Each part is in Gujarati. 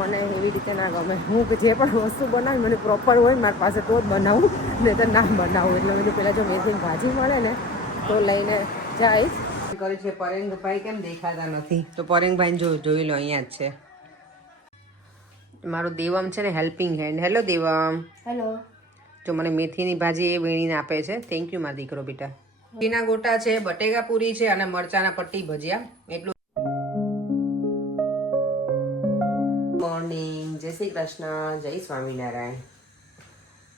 મને એવી રીતે ના ગમે. હું જે પણ વસ્તુ બનાવી મને પ્રોપર હોય મારી પાસે તો જ બનાવું, નહીં તો ના બનાવું. એટલે મેં પહેલાં જો મેથીની ભાજી મળે ને તો લઈને જઈશ. કરે છે પરેંગભાઈ, કેમ દેખાતા નથી? તો પરેંગભાઈ જોઈ લો, અહીંયા જ છે મારો દેવમ છે ને, helping hand. Hello Devam. Hello. જો મને મેથીની ભાજી એ વીણીને આપે છે. થેન્ક યુ મારો દીકરો. બેટા ઘીના ગોટા છે, બટેકા પૂરી છે અને મરચાના પટ્ટી ભજીયા. એટલું. મોર્નિંગ, જય શ્રી કૃષ્ણ, જય સ્વામિનારાયણ.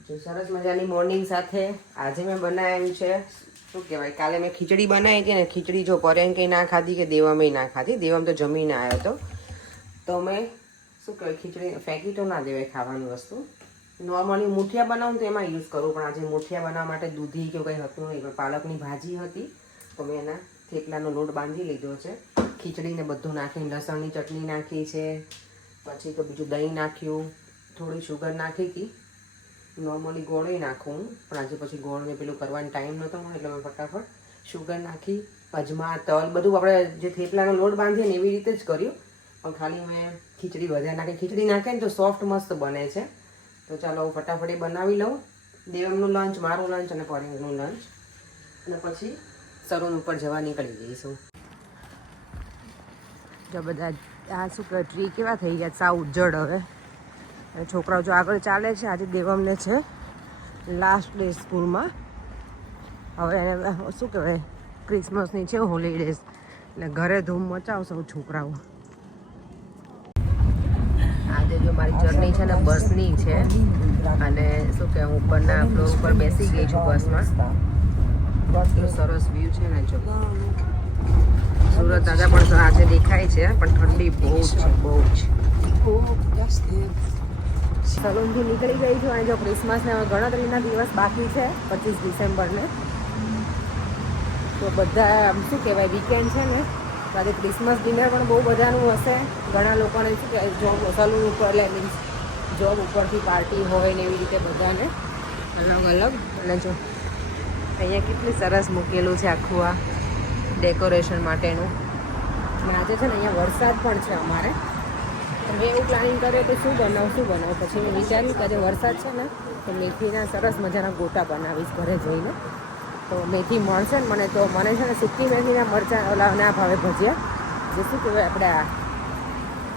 જો સરસ મજાની મોર્નિંગ સાથે આજે મેં બનાવ્યું છે, શું કહેવાય, કાલે મેં ખીચડી બનાવી હતી ને. ખીચડી જો પરેન કંઈ ના ખાધી કે દેવમે ના ખાધી. દેવમ તો જમીને આવ્યો હતો. તો મેં શું કહેવાય, ખીચડી ફેંકી તો ના દેવાય ખાવાની વસ્તુ. નોર્મલી મુઠિયા બનાવું તો એમાં યુઝ કરું, પણ આજે મુઠિયા બનાવવા માટે દૂધી કે કંઈ હતું નહીં, પણ પાલકની ભાજી હતી તો મેં એના થેપલાનો લોટ બાંધી લીધો છે. ખીચડીને બધું નાખીને લસણની ચટણી નાખી છે, પછી તો બીજું દહીં નાખ્યું, થોડી શુગર નાખી હતી. નોર્મલી ગોળે નાખું, પણ આજે પછી ગોળને પેલું કરવાનો ટાઈમ નહોતો મળે એટલે મેં ફટાફટ શુગર નાખી, અજમા, તલ બધું આપણે જે થેપલાનો લોટ બાંધીએ ને એવી રીતે જ કર્યું, પણ ખાલી મેં ખીચડી વધારે નાખી. ખીચડી નાખે ને તો સોફ્ટ મસ્ત બને છે. તો ચાલો હું ફટાફટ એ બનાવી લઉં. દેવમનું લંચ, મારું લંચ અને પરેંગનું લંચ, અને પછી સલૂન ઉપર જવા નીકળી જઈશું. જો બધા આ શું કહેવાય, ટ્રી કેવા થઈ ગયા, સાવ ઉજ્જડ. હવે છોકરાઓ જો આગળ ચાલે છે. આજે દેવમને છે લાસ્ટ ડે સ્કૂલમાં. હવે એને શું કહેવાય, ક્રિસમસની છે હોલિડેઝ, એટલે ઘરે ધૂમ મચાવશે છોકરાઓ. આજે જો મારી જર્ની છે ને બસની છે, અને શું કહેવાય, હું ઉપરના ફ્લોર ઉપર બેસી ગઈ છું બસમાં. એટલું સરસ વ્યૂ છે ને. જો સુરત દાદા પણ આજે દેખાય છે, પણ ઠંડી બહુ છે, બહુ જ. સલૂનથી નીકળી ગઈ છું, અને જો ક્રિસમસને ગણતરીના દિવસ બાકી છે, 25 ડિસેમ્બરને. તો બધા શું કહેવાય, વીકેન્ડ છે ને, તો આજે ક્રિસમસ ડિનર પણ બહુ બધાનું હશે. ઘણા લોકોને શું કહેવાય, જોબ સલૂન ઉપર એટલે મીન્સ જોબ ઉપરથી પાર્ટી હોય ને એવી રીતે બધાને અલગ અલગ. અને જો અહીંયા કેટલી સરસ મૂકેલું છે આખું આ ડેકોરેશન માટેનું. અને આજે છે ને અહીંયા વરસાદ પણ છે અમારે. તો મેં એવું પ્લાનિંગ કર્યું કે શું બનાવું. પછી મેં વિચાર્યું કે આજે વરસાદ છે ને, તો મેથીના સરસ મજાના ગોટા બનાવીશ ઘરે જઈને. તો મેથી મળશે ને મને, તો મને છે ને સૂકી મેથીના મરચાં ઓલા ના ભાવે ભજીયા, જે શું કહેવાય આપણે આ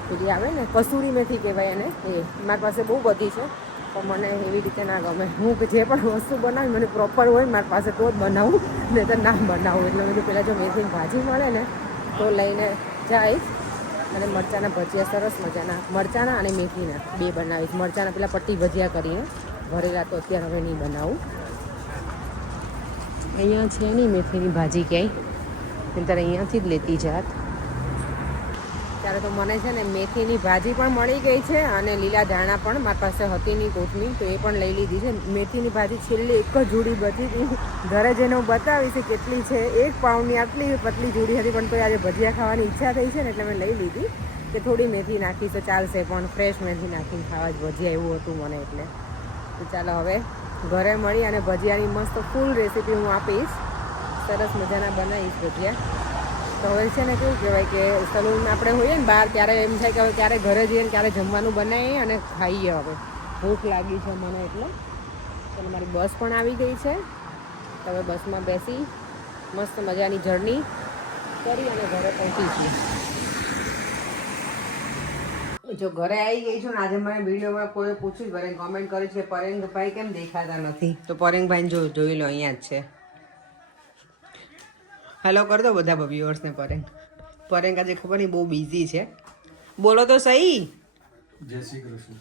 પેલી આવે ને કસૂરી મેથી કહેવાય એને, એ મારી પાસે બહુ બધી છે, પણ મને એવી રીતે ના ગમે. હું જે પણ વસ્તુ બનાવી મને પ્રોપર હોય મારી પાસે તો જ બનાવું, નહીં તો ના બનાવું. એટલે મેં પહેલાં જો મેથીની ભાજી મળે ને તો લઈને જઈશ, અને મરચાંના ભજીયા સરસ મજાના, મરચાંના અને મેથીના બે બનાવીશ. મરચાંના પેલા પટ્ટી ભજીયા કરીને, ભરેલા તો અત્યારે હવે નહીં બનાવું. અહીંયા છે નહીં મેથીની ભાજી ક્યાંય, ત્યારે અહીંયાથી જ લેતી જાત. ત્યારે તો મને છે ને મેથીની ભાજી પણ મળી ગઈ છે, અને લીલા ધાણા પણ મારી પાસે હતી નહીં કોથમીર, તો એ પણ લઈ લીધી છે. મેથીની ભાજી છેલ્લી એક જ જોડી બચી હતી, ઘરે જઈને હું બતાવીશ કેટલી છે. 1 પાઉન્ડની આટલી પતલી જોડી હતી, પણ તો આજે ભજીયા ખાવાની ઈચ્છા થઈ છે ને એટલે મેં લઈ લીધી કે થોડી મેથી નાખી તો ચાલશે, પણ ફ્રેશ મેથી નાખીને ખાવા જ ભજીયા એવું હતું મને. એટલે તો ચાલો હવે ઘરે મળી અને ભજીયાની મસ્ત ફૂલ રેસીપી હું આપીશ. સરસ મજાના બનાવીશ ભજીયા. તો હવે છે ને કેવું કહેવાય કે સલૂન આપણે હોઈએ ને બહાર, ત્યારે એમ થાય કે હવે ક્યારે ઘરે જઈએ ને ક્યારે જમવાનું બનાવીએ અને ખાઈએ. હવે ભૂખ લાગી છે મને એટલે. તો મારી બસ પણ આવી ગઈ છે. તો હવે બસમાં બેસી મસ્ત મજાની જર્ની કરી અને ઘરે પહોંચી છું. જો ઘરે આવી ગઈ છું ને, આજે મને વિડીયોમાં કોઈ પૂછ્યું, ઘરે કોમેન્ટ કરી છે પરેંગભાઈ કેમ દેખાતા નથી? તો પરેંગભાઈ જોઈ લો, અહીંયા જ છે. હેલો કરી દો બધા વ્યુઅર્સને. પરેંગ આજે ખબર નહીં બહુ બિઝી છે. બોલો તો સહી. જય શ્રી કૃષ્ણ.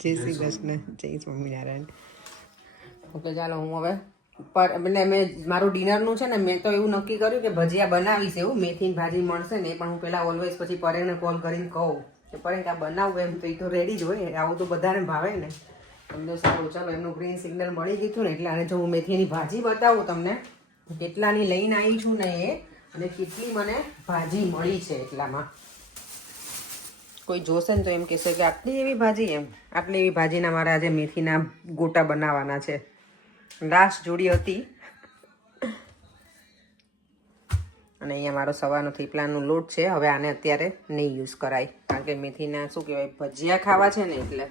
જય શ્રી કૃષ્ણ, જય સ્વામિનારાયણ. ઓકે ચાલો હું હવે એટલે મેં મારું ડિનરનું છે ને, મેં તો એવું નક્કી કર્યું કે ભજીયા બનાવીશ. એવું મેથીની ભાજી મળશે ને, પણ હું પહેલાં ઓલવેઝ પછી પરેંગને કોલ કરીને કહું કે પરેંગ આ બનાવું એમ, તો એ તો રેડી જ હોય. આવું તો બધાને ભાવે ને. તમને સારું, ચાલો એમનું ગ્રીન સિગ્નલ મળી ગયું ને, એટલે આને જો હું મેથીની ભાજી બતાવું તમને કેટલાની લઈને આવી છું ને એ, અને કેટલી મને ભાજી મળી છે એટલામાં. કોઈ જોશે ને તો એમ કહેશે કે આટલી એવી ભાજી, એમ આટલી એવી ભાજીના મારા આજે મેથીના ગોટા બનાવવાના છે. લાસ્ટ જોડી હતી અને અહીંયા મારો સવારનો થેપલાનો લોટ છે. હવે આને અત્યારે નહીં યુઝ કરાય કારણ કે મેથીના શું કહેવાય ભજીયા ખાવા છે ને એટલે.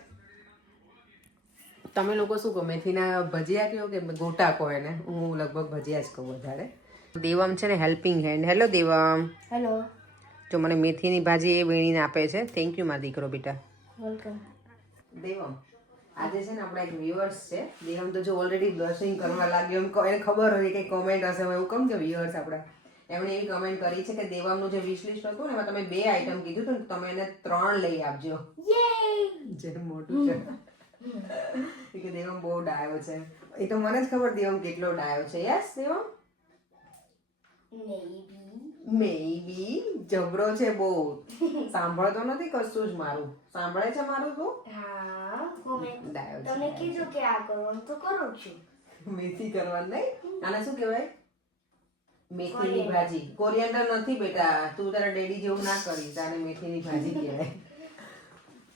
તમે લોકો શું કહો, મેથીના ભજીયા કહો કે ગોટા કહો એને? હું લગભગ ભજીયા જ કહું વધારે. દેવમ છે ને helping hand. Hello Devam. Hello. જો મને મેથીની ભાજી એ વીણીને આપે છે. થેન્ક યુ મારા દીકરો બેટા. વેલકમ. દેવમ આજે છે ને આપણા એક વ્યુઅર્સ છે. દેવમ તો જો ઓલરેડી બ્લશિંગ કરવા લાગ્યો. એમ એને ખબર હોય કે કોમેન્ટ હશે એવું કેમ છે વ્યુઅર્સ આપણા. એમણે એવી કમેન્ટ કરી છે કે દેવમનું જે વિશ લિસ્ટ હતું ને એમાં તમે 2 આઈટમ કીધું હતું ને તમે એને 3 લઈ આપજો. જે મોટું છે કે દેવમ બહુ ડાયો છે. એ તો મને જ ખબર દેવમ કેટલો ડાયો છે. યસ દેવમ મેબી જબરો છે બહુ. સાંભળતો નથી કશું જ મારું. સાંભળે છે મારું તું? હા કોમેન્ટ ડાયો છે. તમે કીધું કે આ કરવાનું તો કરું છું. મેથી કરવાનું નહીં. આને શું કહેવાય? મેથીની ભાજી. કોરિએન્ડર નથી બેટા. તું તારા ડેડી જેવું ના કરીશ. આને મેથીની ભાજી કહેવાય.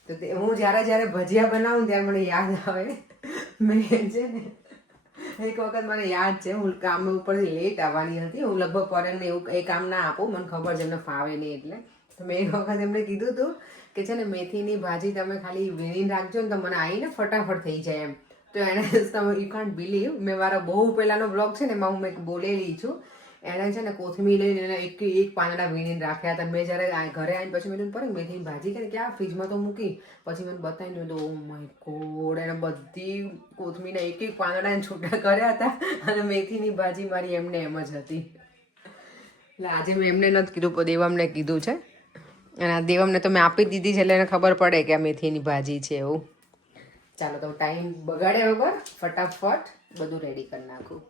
તો હું જ્યારે ભજીયા બનાવું ત્યારે મને યાદ આવે મેં છે ને એક વખત મને યાદ છે હું કામ ઉપરથી લેટ આવવાની હતી. હું લગભગ પરેણને એવું એ કામ ના આપું, મને ખબર છે એમને ફાવે નહીં એટલે. તો મેં એક વખત એમને કીધું હતું કે છે ને મેથીની ભાજી તમે ખાલી વીણીને રાખજો ને તો મને આવીને ફટાફટ થઈ જાય એમ. તો એણે તમે યુ કાન્ટ બિલીવ મેં મારા બહુ પહેલાનો બ્લોગ છે ને એમાં હું મેં બોલેલી છું. એણે છે ને કોથમીર લઈને એને એક પાંદડા વીણીને રાખ્યા હતા. મેં જ્યારે ઘરે આવીને પછી મેં પર મેથીની ભાજી કરી ક્યાં ફ્રીજમાં તો મૂકી. પછી મને બતાવીને તો ઓ માય ગોડ એને બધી કોથમીરના એક પાંદડા એને છૂટા કર્યા હતા અને મેથીની ભાજી મારી એમને એમ જ હતી. એટલે આજે મેં એમને નથી કીધું પણ દેવમને કીધું છે. અને આ દેવમને તો મેં આપી દીધી છે એટલે એને ખબર પડે કે આ મેથીની ભાજી છે એવું. ચાલો તો ટાઈમ બગાડ્યા વગર ફટાફટ બધું રેડી કરી નાખું.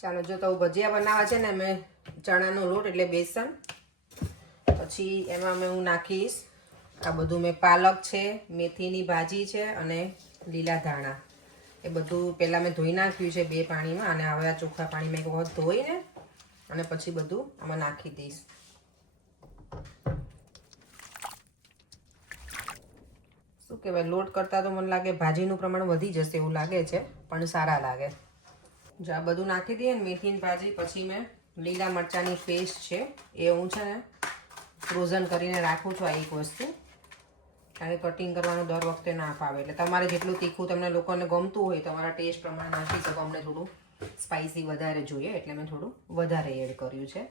ચાલો જો તો ભજીયા બનાવવા છે ને મેં ચણાનો લોટ એટલે બેસન, પછી એમાં હું નાખીશ આ બધું મેં પાલક છે, મેથીની ભાજી છે અને લીલા ધાણા. એ બધું પહેલાં મેં ધોઈ નાખ્યું છે 2 પાણીમાં અને હવે આ ચોખ્ખા પાણીમાં એક વખત ધોઈને અને પછી બધું આમાં નાખી દઈશ. શું કહેવાય લોટ કરતાં તો મને લાગે ભાજીનું પ્રમાણ વધી જશે એવું લાગે છે પણ સારા લાગે. જો આ બધું નાખી દઈએ ને મેથીની ભાજી, પછી મેં લીલા મરચાંની પેસ્ટ છે એ હું છે ને ફ્રોઝન કરીને રાખું છું. આ એક વસ્તુ કારણ કે કટિંગ કરવાનું દર વખતે ના ફાવે એટલે તમારે જેટલું તીખું તમને લોકોને ગમતું હોય તમારા ટેસ્ટ પ્રમાણે નાખી શકો. અમને થોડું સ્પાઇસી વધારે જોઈએ એટલે મેં થોડું વધારે એડ કર્યું છે.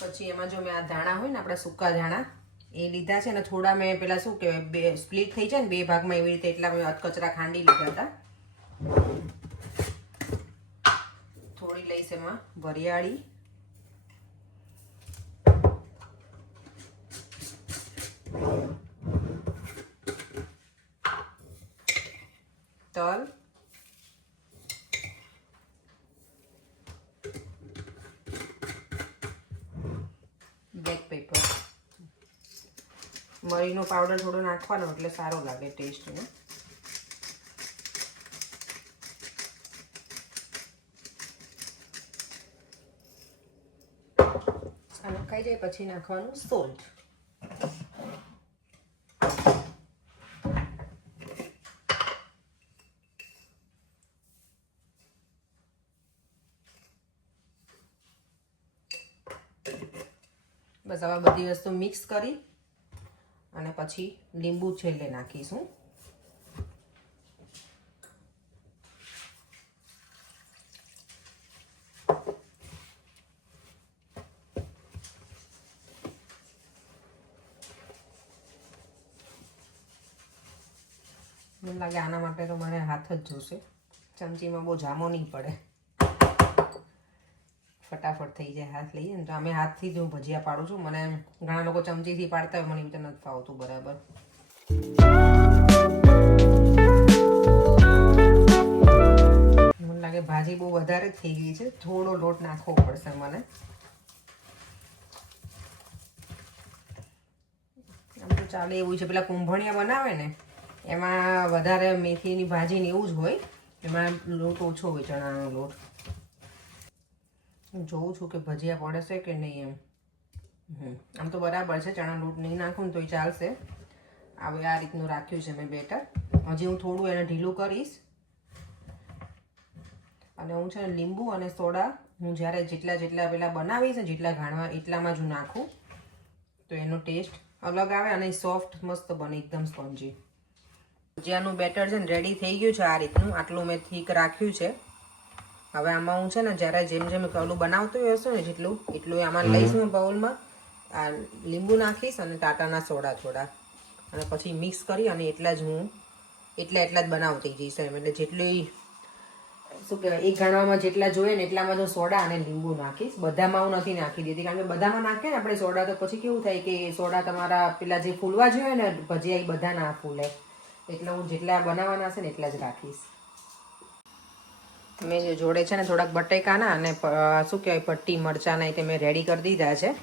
પછી એમાં જો મેં આ ધાણા હોય ને આપણા સૂકા ધાણા એ લીધા છે ને થોડા મેં પેલા શું કહેવાય સ્પ્લિટ થઈ જાય ને 2 ભાગમાં એવી રીતે એટલા મેં અધકચરા ખાંડી લીધા હતા. થોડી લઈશ એમાં વરિયાળી, તલ, બ્લેક પેપર, મરીનો પાવડર થોડો નાખવાનો એટલે સારો લાગે ટેસ્ટ ને. ખાઈ જાય પછી નાખવાનું સોલ્ટ. બસ હવે બધી વસ્તુ મિક્સ કરી અને પછી લીંબુ છેલ્લે નાખીશું. મને લાગે આના માટે તો મારે હાથ જ જોશે. ચમચીમાં બહુ જામો નહીં પડે, ફટાફટ થઈ જાય. હાથ લઈએ ને તો અમે હાથથી જ હું ભજીયા પાડું છું. મને ઘણા લોકો ચમચીથી પાડતા હોય, મને એમ તો નથી ફાવતું બરાબર. મને લાગે ભાજી બહુ વધારે જ થઈ ગઈ છે, થોડો લોટ નાખવો પડશે મને. આમ તો ચાલે એવું છે. પેલા કુંભણિયા બનાવે ને એમાં વધારે મેથીની ભાજી ને એવું જ હોય, એમાં લોટ ઓછો હોય ચણાનો લોટ. હું જોઉં છું કે ભજીયા પડશે કે નહીં એમ. આમ તો બરાબર છે, ચણા લોટ નહીં નાખું ને તોય ચાલશે. હવે આ રીતનું રાખ્યું છે મેં બેટર. હજી હું થોડું એને ઢીલું કરીશ અને હું છે ને લીંબુ અને સોડા હું જ્યારે જેટલા પેલા બનાવીશ ને જેટલા ઘાણવા એટલામાં જ હું નાખું તો એનો ટેસ્ટ અલગ આવે અને સોફ્ટ મસ્ત બને એકદમ સ્પોન્જી. ભજીયાનું બેટર છે ને રેડી થઈ ગયું છે આ રીતનું. આટલું મેં થીક રાખ્યું છે. હવે આમાં હું છે ને જ્યારે જેમ જેમ ઓલું બનાવતું હશું ને એટલું આમાં લઈશ હું બાઉલમાં. આ લીંબુ નાખીશ અને ટાટાના સોડા થોડા અને પછી મિક્સ કરી અને એટલા જ બનાવતી જઈશ એમ. એટલે જેટલી શું કહેવાય એક ગાણવામાં જેટલા જોઈએ ને એટલામાં તો સોડા અને લીંબુ નાખીશ. બધામાં હું નથી નાખી દેતી કારણ કે બધામાં નાખીએ ને આપણે સોડા તો પછી કેવું થાય કે સોડા તમારા પેલા જે ફૂલવા જોઈએ ને ભજીયા એ બધા ના ફૂલે. એટલે હું જેટલા બનાવવાના છે ને એટલા જ રાખીશ. મેં જે જોડે છે ને થોડાક બટેકાના અને શું કહેવાય પટ્ટી મરચાંના તે મેં રેડી કરી દીધા છે.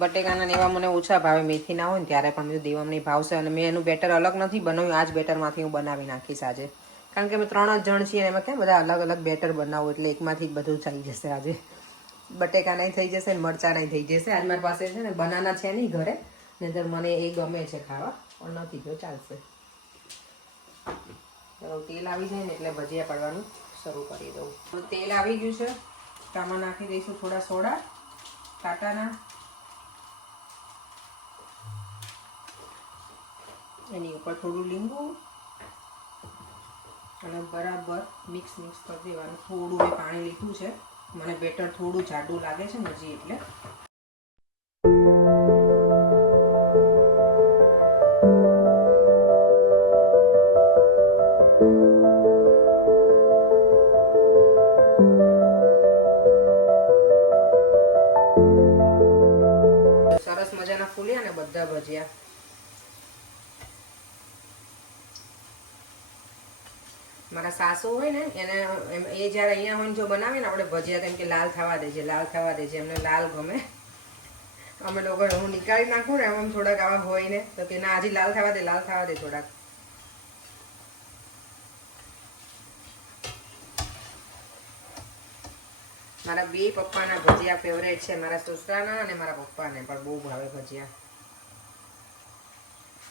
બટેકાના એવા મને ઓછા ભાવે મેથી ના હોય ને ત્યારે પણ મેં દેવામાં ભાવશે અને મેં એનું બેટર અલગ નથી બનાવ્યું. આ જ બેટરમાંથી હું બનાવી નાખીશ આજે કારણ કે અમે 3 જ જણ છીએ એમાં કેમ બધા અલગ અલગ બેટર બનાવું એટલે એકમાંથી જ બધું થઈ જશે. આજે બટેકાનાય થઈ જશે ને મરચાંનાય થઈ જશે. આજ મારી પાસે છે ને બનાના છે નહીં ઘરે નહીંતર મને એ ગમે છે ખાવા પણ નથી તો ચાલશે. તેલ આવી જાય ને એટલે ભજીયા પાડવાનું શરૂ કરી દઉં. તેલ આવી ગયું છે તો આમાં નાખી દઈશું થોડા સોડા ટાટાના. એની ઉપર થોડું લીંબુ અને બરાબર મિક્સ કરી દેવાનું. થોડું મેં પાણી લીધું છે. મને બેટર થોડું જાડું લાગે છે ને હજી એટલે. સરસ મજાના ફૂલ્યા ને બધા ભજીયા. મારા સાસુ હોય ને એને એ જ્યારે અહીંયા હોય ને જો બનાવે ને આપણે ભજીયા કેમ કે લાલ થવા દે છે એમને લાલ ગમે. અમે લોકો હું નીકાળી નાખું ને આમ થોડાક આવા હોય ને તો કે ના હજી લાલ થવા દે થોડાક. મારા બે પપ્પાના ભજીયા ફેવરેટ છે. મારા સસરાના અને મારા પપ્પાને પણ બહુ ભાવે ભજીયા.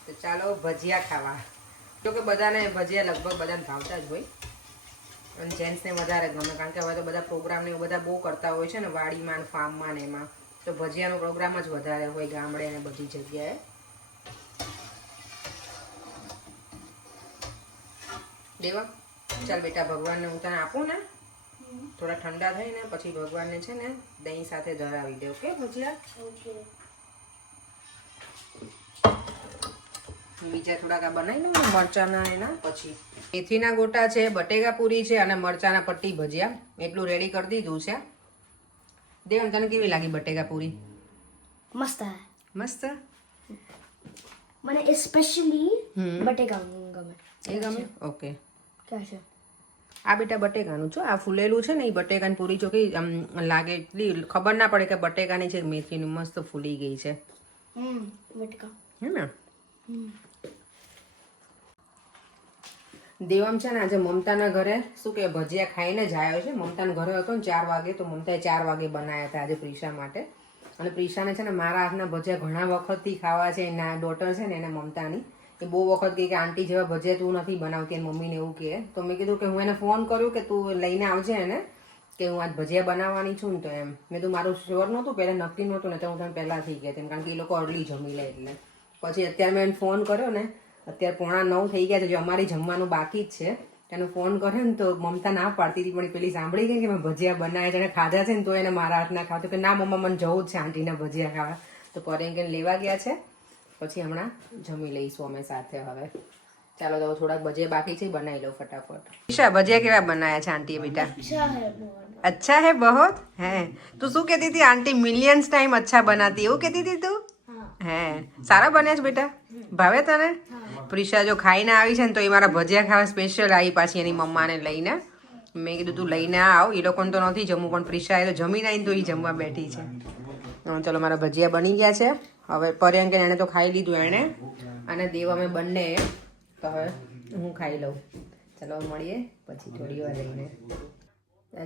તો ચાલો ભજીયા ખાવા. જો કે બધાને ભજીયા લગભગ બધાને ભાવતા જ હોય અને જેન્ટ્સને વધારે ગમે કારણ કે હવે તો બધા પ્રોગ્રામ ને બધા બહુ કરતા હોય છે ને વાડીમાં ને ફાર્મમાં ને એમાં તો ભજીયાનો પ્રોગ્રામ જ વધારે હોય ગામડે ને બધી જગ્યાએ. દેવા ચાલ બેટા ભગવાનને હું તને આપું ને થોડા ઠંડા થઈને પછી ભગવાનને છે ને દહીં સાથે ધરાવી દે. ઓકે ભજીયા બીજા થોડાક આ બનાવી લઉં ને મરચાના એના. પછી મેથીના ગોટા છે, બટેકા પૂરી છે અને મરચાના પટ્ટી ભજીયા એટલું રેડી કરી દીધું છે. દેવન તને કેવી લાગી બટેકા પૂરી? મસ્ત. મને સ્પેશિયલી બટેકા ગમે. એ ગમે? ઓકે. ક્યાં છે આ બેટા બટેકાનું છો. આ ફૂલેલું છે ને એ બટેકાની પૂરી ચોકી આમ લાગે એટલી ખબર ના પડે કે બટેકાની છે મેથીની મસ્ત ફૂલી ગઈ છે. બટેકા હે ને દેવમ છે ને આજે મમતાના ઘરે શું કે ભજીયા ખાઈને જ આવ્યો છે. મમતાના ઘરે હતો ને 4 વાગે તો મમતાએ 4 વાગે બનાવ્યા હતા આજે પ્રિશા માટે. અને પ્રિશાને છે ને મારા હાથના ભજીયા ઘણા વખતથી ખાવા છે. એના ડોટર છે ને એને મમતાની એ બહુ વખત કહે કે આંટી જેવા ભજીયા તું નથી બનાવતી અને મમ્મીને એવું કહે. તો મેં કીધું કે હું એને ફોન કર્યું કે તું લઈને આવજે એને કે હું આજ ભજીયા બનાવવાની છું ને તો એમ મેં તું મારું શ્યોર નહોતું પહેલાં નક્કી નહોતું ને તો હું તમે પહેલાં થઈ ગયા તેમ કારણ કે એ લોકો અર્લી જમી લે એટલે. પછી અત્યારે મેં એને ફોન કર્યો ને અત્યારે 8:45 થઈ ગયા છે જો અમારી જમવાનું બાકી જ છે. એનો ફોન કર્યો ને તો મમતા ના પાડતી હતી પણ પેલી સાંભળી ગઈ કે મેં ભજીયા બનાવ્યા છે અને ખાધા છે ને તો એને મારા હાથના ખાવા તો કે ના મમ્મા મને જવું જ છે આંટીના ભજીયા ખાવા. તો પરેંગે લેવા ગયા છે. પછી હમણાં જમી લઈશું અમે સાથે. હવે ચાલો તો થોડાક ભજીયા બાકી છે બનાવી લો ફટાફટ. ઈશા ભજીયા કેવા બનાવ્યા છે આંટીએ બેટા? अच्छा है बहुत है. તું શું કહેતી હતી આંટી મિલિયન્સ ટાઈમ અચ્છા બનાતી એવું કહેતી હતી તું? હે સારા બન્યા છે બેટા? ભાવે તને? પ્રિશા જો ખાઈને આવી છે ને તો એ મારા ભજીયા ખાવા સ્પેશિયલ આવી પાછી એની મમ્માને લઈને. મેં કીધું તું લઈને આવ. એ લોકોને તો નથી જમવું પણ પ્રિશા એ તો જમીને આવીને તો એ જમવા બેઠી છે. ચલો મારા ભજીયા બની ગયા છે. હવે પર્યંકે એણે તો ખાઈ લીધું એણે અને દેવ અમે બંને તો હવે હું ખાઈ લઉં. ચલો મળીએ પછી થોડી વાર રહીને.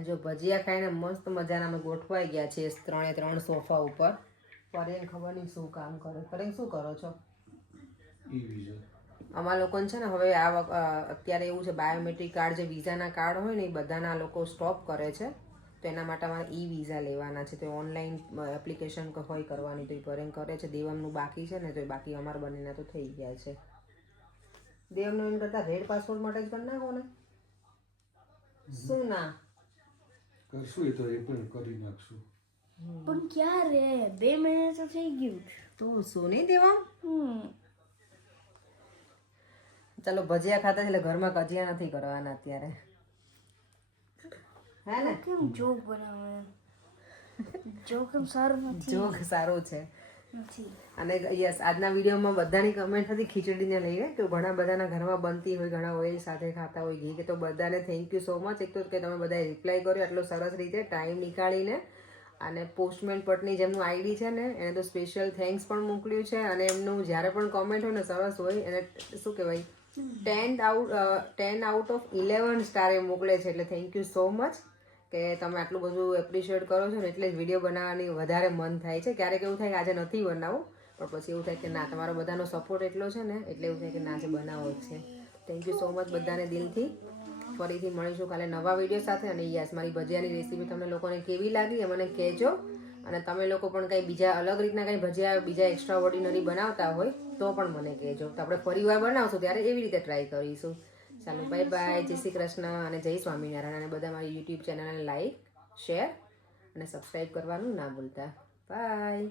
જો ભજીયા ખાઈને મસ્ત મજાના અમે ગોઠવાઈ ગયા છીએ 3 સોફા ઉપર. પરેંગ ખબર નહીં શું કામ કરે. પરેંગ શું કરો છો? અમારા લોકોને છે ને હવે અત્યારે એવું છે બાયોમેટ્રિક કાર્ડ જે વિઝાના કાર્ડ હોય ને એ બધાના લોકો સ્ટોપ કરે છે તો એના માટે અમારે ઈ વિઝા લેવાના છે. તો ઓનલાઈન એપ્લિકેશન હોય કરવાની, તો એ ભરેન કરે છે. દેવમનું બાકી છે ને, તો એ બાકી અમારા બંનેના તો થઈ ગયા છે. દેવમનું એમ કરતાં રેડ પાસપોર્ટ માટે જ કરી નાખો ને. શું ના કરશું એ તો એ પણ કરી નાખશું. પણ ક્યારે 2 મહિના તો થઈ ગયું છે. તો શું નહીં દેવા. હમ ચાલો ભજીયા ખાતા છે એટલે ઘરમાં કજિયા નથી કરવાના અત્યારે, હે ને? કેમ જોક બનાવે? જોક એમ સારું નથી. જોક સારું છે. નથી. અને યસ, આજના વિડીયોમાં બધાની કમેન્ટ હતી ખીચડીને લઈને કે ઘણા બધાના ઘરમાં બનતી હોય, ઘણા ઓઇલ સાથે ખાતા હોય ઘી, કે તો બધાને થેન્ક યુ સો મચ. એક તો કે તમે બધાએ રિપ્લાય કર્યો આટલો સરસ રીતે ટાઈમ નીકાળીને. અને પોસ્ટમેન પટની જેમનું આઈડી છે ને એને તો સ્પેશિયલ થેન્ક્સ પણ મોકલ્યું છે. અને એમનું જ્યારે પણ કોમેન્ટ હોય ને સરસ હોય, એને શું કહેવાય 10 આઉટ ઓફ 11 સ્ટાર એ મોકલે છે. એટલે થેન્ક યુ સો મચ કે તમે આટલું બધું એપ્રિશિએટ કરો છો ને, એટલે જ વિડીયો બનાવવાની વધારે મન થાય છે. ક્યારેક એવું થાય કે આજે નથી બનાવવું, પણ પછી એવું થાય કે ના, તમારો બધાનો સપોર્ટ એટલો છે ને, એટલે એવું થાય કે ના, આજે બનાવવો જ છે. થેન્ક યુ સો મચ બધાને દિલથી. ફરીથી મળીશું કાલે નવા વિડીયો સાથે. અને યસ, મારી ભજીયાની રેસીપી તમને લોકોને કેવી લાગી એ મને કહેજો. અને તમે લોકો પણ કંઈ બીજા અલગ રીતના કંઈ ભજીયા બીજા એક્સ્ટ્રા ઓર્ડિનરી બનાવતા હોય તો પણ મને કહેજો. તો આપણે ફરીવાર બનાવશું ત્યારે એવી રીતે ટ્રાય કરીશું. ચાલો, બાય બાય, જય શ્રી કૃષ્ણ અને જય સ્વામિનારાયણ. અને બધા મારી યુટ્યુબ ચેનલને લાઈક, શેર અને સબસ્ક્રાઈબ કરવાનું ના ભૂલતા. બાય.